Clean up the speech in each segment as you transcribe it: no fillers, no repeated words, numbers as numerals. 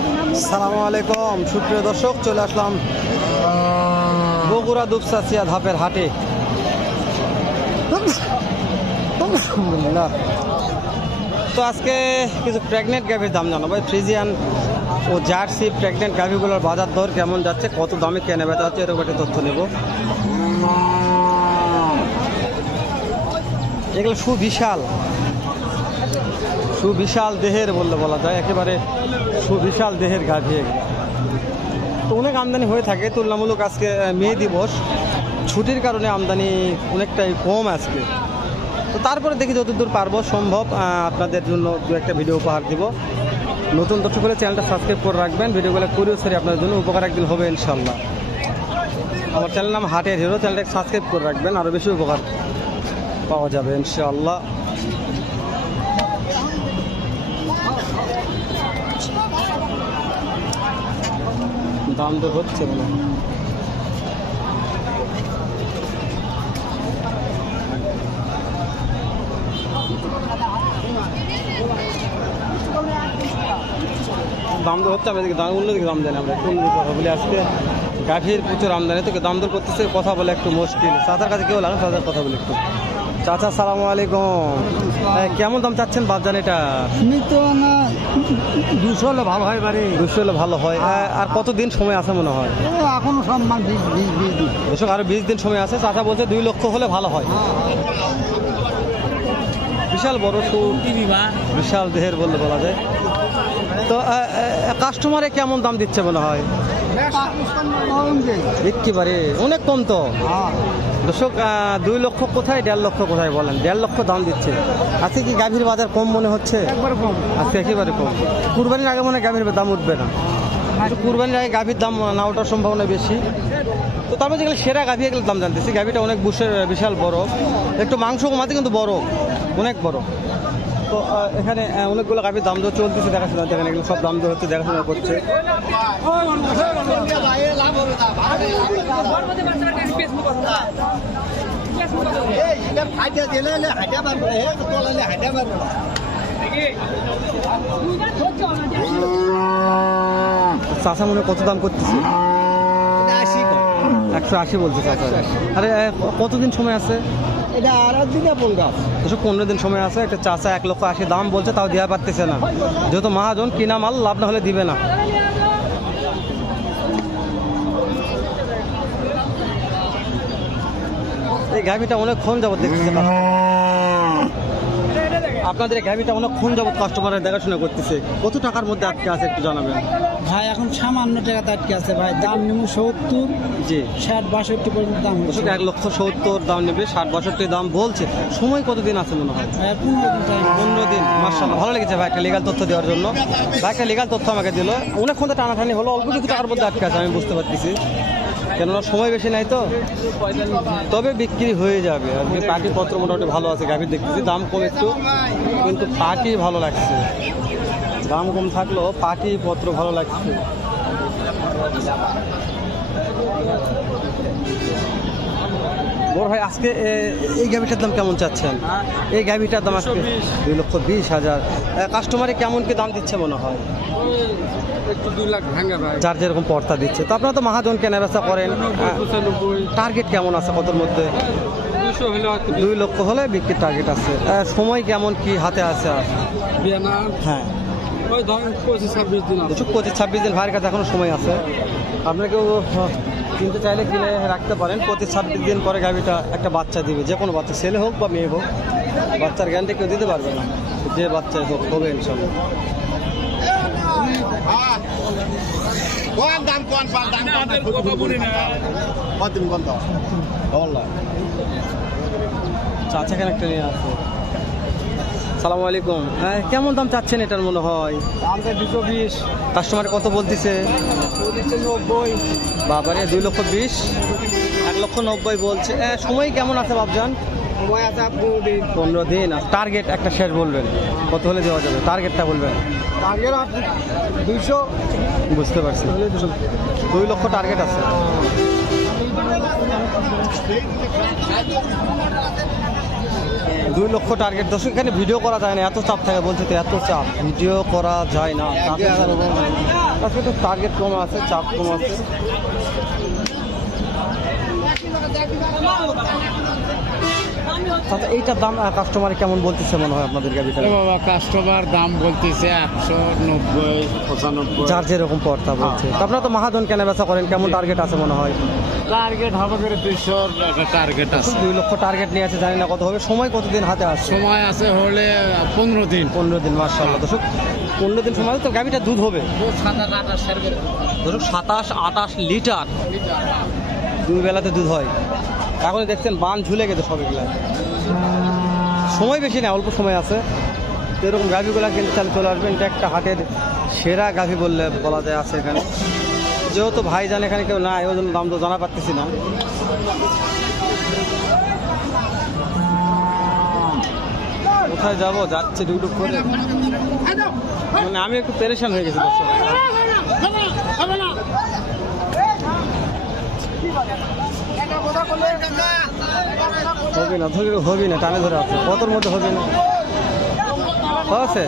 আসসালামু আলাইকুম সুপ্রিয় দর্শক, চলে আসলাম বগুড়া দুপচাচিয়া ধাপের হাটে। আলহামদুলিল্লাহ। তো আজকে কিছু প্রেগনেন্ট গাভীর দাম জানাবো। ফ্রিজিয়ান ও জার্সি প্রেগনেন্ট গাভীগুলোর বাজার দর কেমন যাচ্ছে, কত দামে কেনা বেচা হচ্ছে, এরকম একটা তথ্য নেব। এগুলো সুবিশাল দেহের বলা যায়, একেবারে সুবিশাল দেহের গাভী এগুলো। তো অনেক আমদানি হয়ে থাকে তুলনামূলক। আজকে মে দিবস, ছুটির কারণে আমদানি অনেকটাই কম আজকে। তো তারপরে দেখি যতদূর পারবো সম্ভব আপনাদের জন্য দু একটা ভিডিও উপহার দিব। নতুন দর্শক হলে চ্যানেলটা সাবস্ক্রাইব করে রাখবেন। ভিডিওগুলো কুরিয়ারে আপনাদের জন্য উপকার একদিন হবে ইনশাল্লাহ। আমার চ্যানেল নাম হাটের হিরো, চ্যানেলটাকে সাবস্ক্রাইব করে রাখবেন, আরও বেশি উপকার পাওয়া যাবে ইনশাআল্লাহ। দাম তো হচ্ছে মনে হয়। দাম দর হচ্ছে, আমি দাম অন্যদিকে দাম দেন, আমরা কোন কথা বলি। আজকে গাভীর প্রচুর আমদানি, তোকে দাম দর করতেছে, কথা বলে একটু মুশকিল। চাচার কাছে কেউ লাগেন, চাচার কথা বলে একটু। চাচা সালামু আলাইকুম। কেমন দাম চাচ্ছেন বাপজান এটা? তো না 200 হলে ভালো হয়, বাড়ি 200 হলে ভালো হয়। আর কতদিন সময় আছে মনে হয়? এখনো সব 20 দিন। দর্শক আরো 20 দিন সময় আছে। চাচা বলছে 2 লক্ষ হলে ভালো হয়। বিশাল বড় বিশাল দেহের বলা যায়। তো কাস্টমারে কেমন দাম দিচ্ছে মনে হয়? একেবারে অনেক কম তো দর্শক। 2 লক্ষ কোথায়, 1.5 লক্ষ কোথায় বলেন? 1.5 লক্ষ দাম দিচ্ছে। আজকে কি গাভীর বাজার কম মনে হচ্ছে? আজকে একেবারে কম। কুরবানির আগে মনে হয় গাভীর দাম উঠবে না। কুরবানির আগে গাভীর দাম না ওঠার সম্ভাবনা বেশি। তো তারপর যেগুলো সেরা গাভী, এগুলোর দাম জানতেছি। গাভীটা অনেক বিশাল বড়, একটু মাংস কমাতে কিন্তু বড়, অনেক বড়। তো এখানে অনেকগুলো গাভীর দাম দর চলতেছে, দেখাশোনা। দেখেন এগুলো সব দাম দর হচ্ছে, দেখাশোনা করছে। চাষা মনে কত দাম করতেছে? 180 বলছে চাষা। আরে কতদিন সময় আছে? এটা আর দিনে 15 দিন সময় আছে। একটা চাষা 1,80,000 দাম বলছে, তাও দেওয়া পারতেছে না। যেহেতু মহাজন কিনা মাল, লাভ না হলে দিবে না। এই গাভীটা অনেকক্ষণ যাবত দেখতেছে, আপনাদের এই গাভীটা অনেকক্ষণ যাবত কাস্টমারের দেখাশোনা করতেছে। কত টাকার মধ্যে আটকে আছে একটু জানাবেন ভাই? এখন সামান্য টাকাতে আটকে আছে ভাই। দাম নেব 70, জি 60-62 পর্যন্ত দাম হচ্ছে। 1,70,000 দাম নেবে, 60-62 দাম বলছে। সময় কতদিন আছে মনে হয়? 15 দিন। মাশাআল্লাহ, ভালো লেগেছে ভাই একটা লিগাল তথ্য দেওয়ার জন্য। ভাই একটা লিগাল তথ্য আমাকে দিল। অনেকক্ষণ তো টানাটানি হলো, অল্প কিছু টাকার মধ্যে আটকে আছে, আমি বুঝতে পারতেছি। কেননা সময় বেশি নাই তো, তবে বিক্রি হয়ে যাবে। আজকে পাটি পত্র মোটামুটি ভালো আছে। গাভীর দেখতেছি দাম কম একটু, কিন্তু পাটি ভালো লাগছে। দাম কম থাকলেও পাটি পত্র ভালো লাগছে। বড় ভাই আজকে এই গাভীটার দাম কেমন চাচ্ছেন? এই গাভীটার দাম আজকে 2,20,000। কাস্টমারে কেমন কি দাম দিচ্ছে মনে হয়? একটু 2 লাখ ভাঙা ভাই, যার যেরকম পর্তা দিচ্ছে। তো আপনারা তো মহাজন কেনা বেচা করেন, টার্গেট কেমন আছে কতর মধ্যে? 2 লক্ষ হলে বিক্রির টার্গেট আছে। সময় কেমন কি হাতে আছে? আর হ্যাঁ, ওই ধরেন 25-26 দিন আছে। 25-26 দিন ভাইয়ের কাছে এখনো সময় আছে। আপনাকেও কিনতে চাইলে কিনে রাখতে পারেন। 25-26 দিন পরে গাভীটা একটা বাচ্চা দিবে, যে কোনো বাচ্চা, ছেলে হোক বা মেয়ে হোক। বাচ্চার গ্যারান্টি কেউ দিতে পারবে না, যে বাচ্চাই হোক হবে ইনশাল্লাহ। চাচা কেন একটা নিয়ে আসছে। সালামু আলাইকুম। কেমন দাম চাচ্ছেন এটার মনে হয়? দামটা 220। কাস্টমার কত বলতেছে? 90। বাবারে 2,20,000, 1,90,000 বলছে। সময় কেমন আছে বাবজান? সময় আছে 15 15 দিন। দিন। টার্গেট একটা শেষ বলবেন, কত হলে দেওয়া যাবে? টার্গেটটা বলবেন। টার্গেট 200। বুঝতে পারছি, 2 লক্ষ টার্গেট আছে। 2 লক্ষ টার্গেট। দর্শক এখানে ভিডিও করা যায় না, এত চাপ থাকে বলছে, তো এত চাপ ভিডিও করা যায় না। আজকে তো টার্গেট কম আছে, চাপ কম আছে। আচ্ছা, এইটার দাম কাস্টমার কেমন বলতেছে মনে হয় আপনাদের গাড়িটা? বাবা কাস্টমার দাম বলতেছে 190, 95। যার যেরকম পড়তা বলছে। তো আপনারা তো মহাজন কেনা বেচা করেন, কেমন টার্গেট আছে মনে হয়? টার্গেট হবে করে 200 একটা টার্গেট আছে। 2 লক্ষ টার্গেট নিয়ে আছে, জানি না কত হবে। সময় কতদিন হাতে আসছে? সময় আছে হলে 15 দিন। 15 দিন, মাশাআল্লাহ। দর্শক 15 দিন সময়, তো গাড়িটা দুধ হবে দর্শক 27-28 লিটার 2 বেলাতে দুধ হয়। এখন দেখছেন বান ঝুলে গেছে সবগুলা, সময় বেশি না, অল্প সময় আছে। তো এরকম গাভিগুলা কিন্তু তাহলে চলে আসবেন। এটা একটা হাটের সেরা গাভি বললে বলা যায় আছে এখানে। যেহেতু ভাই জানে এখানে কেউ নাই, ওই জন্য দাম তো জানা পারতেছি না। কোথায় যাবো, যাচ্ছে ডুবডুব করে, মানে আমি একটু পেরেশান হয়ে গেছি দর্শক। হবি না টানে ধরে আছে, কতর মধ্যে হবি না আছে।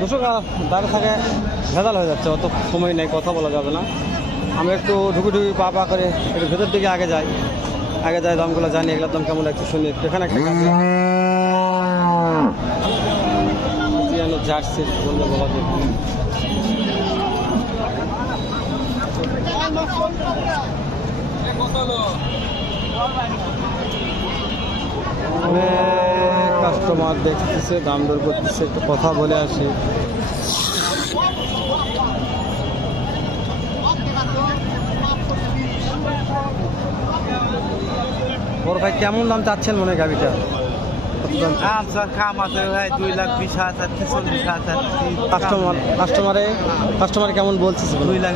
দর্শক দাঁড়িয়ে থাকে ভেজাল হয়ে যাচ্ছে, অত সময় নেই, কথা বলা যাবে না। আমি একটু ঢুকি পা পা করে একটু ভেতর দিকে আগে যাই, দামগুলো জানি, এগুলোর দাম কেমন লাগছে শুনি। এখানে একটা জার্সি বললে বলা যায়। কাস্টমার দেখতেছে, দাম দর করতেছে, একটু কথা বলে আসি। বড় ভাই কেমন দাম চাচ্ছেন মনে হয় গাড়িটা? কাস্টমার কেমন বলছে? 2 লাখ।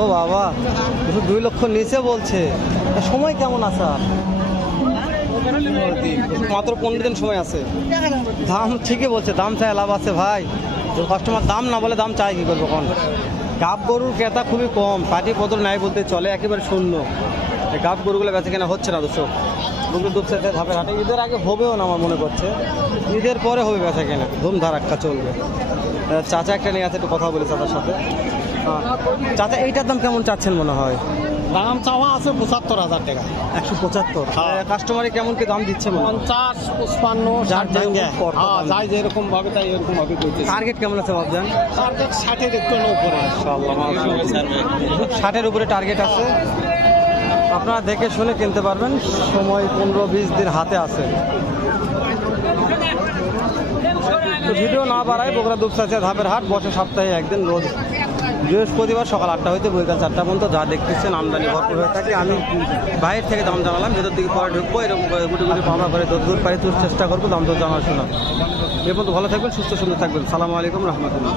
ও বাবা, 2 লক্ষ নিচে বলছে। সময় কেমন আছে? মাত্র 15 দিন সময় আছে। দাম ঠিকই বলছে, দাম চাই লাভ আছে ভাই। কাস্টমার দাম না বলে দাম চাই কি করবো? কোন গাব গরুর ক্রেতা খুবই কম, পাটি পত্র নাই বলতে চলে, একেবারে শূন্য। গাব গরুগুলো বেঁচে কেনা হচ্ছে না দর্শক। দুপসে ধাপের হাটে ঈদের আগে হবেও না আমার মনে করছে, ঈদের পরে হবে বেচা কেনা, ধুমধারাক্কা চলবে। চাচা একটা নিয়ে আছে, একটু কথা বলি চাচার সাথে। চাচা এইটার দাম কেমন চাচ্ছেন মনে হয়? দাম চাওয়া আছে 75,000 টাকা। 175। কাস্টমারে কেমন কি দাম দিচ্ছে? 50, 55, যার 60 যাই যেরকম ভাবে তাই এরকম ভাবে করছে। টার্গেট কেমন আছে ভাবছেন? টার্গেট 60-এর একটু উপরে। 60-এর উপরে টার্গেট আছে। আপনারা দেখে শুনে কিনতে পারবেন, সময় 15-20 দিন হাতে আছে। তো ভিডিও না বাড়ায়, বগুড়া দুপচাচিয়া ধাপের হাট বসে সপ্তাহে একদিন, রোজ বৃহস্পতিবার সকাল 8টা হইতে বিকাল 4টা পর্যন্ত। যা দেখতেছেন আমদানি ভরপুর হয়ে থাকে। আমি বাইরে থেকে দাম জানালাম, ভেতর দিকে পরে ঢুকবো, এরকম গুটি গুটি পাওয়া করে দূর পারি তোর চেষ্টা করবো দাম তো জানার শোনা। এ পর্যন্ত ভালো থাকবেন, সুস্থ সুন্দর থাকবেন। সালামু আলাইকুম রহমতুল্লাহ।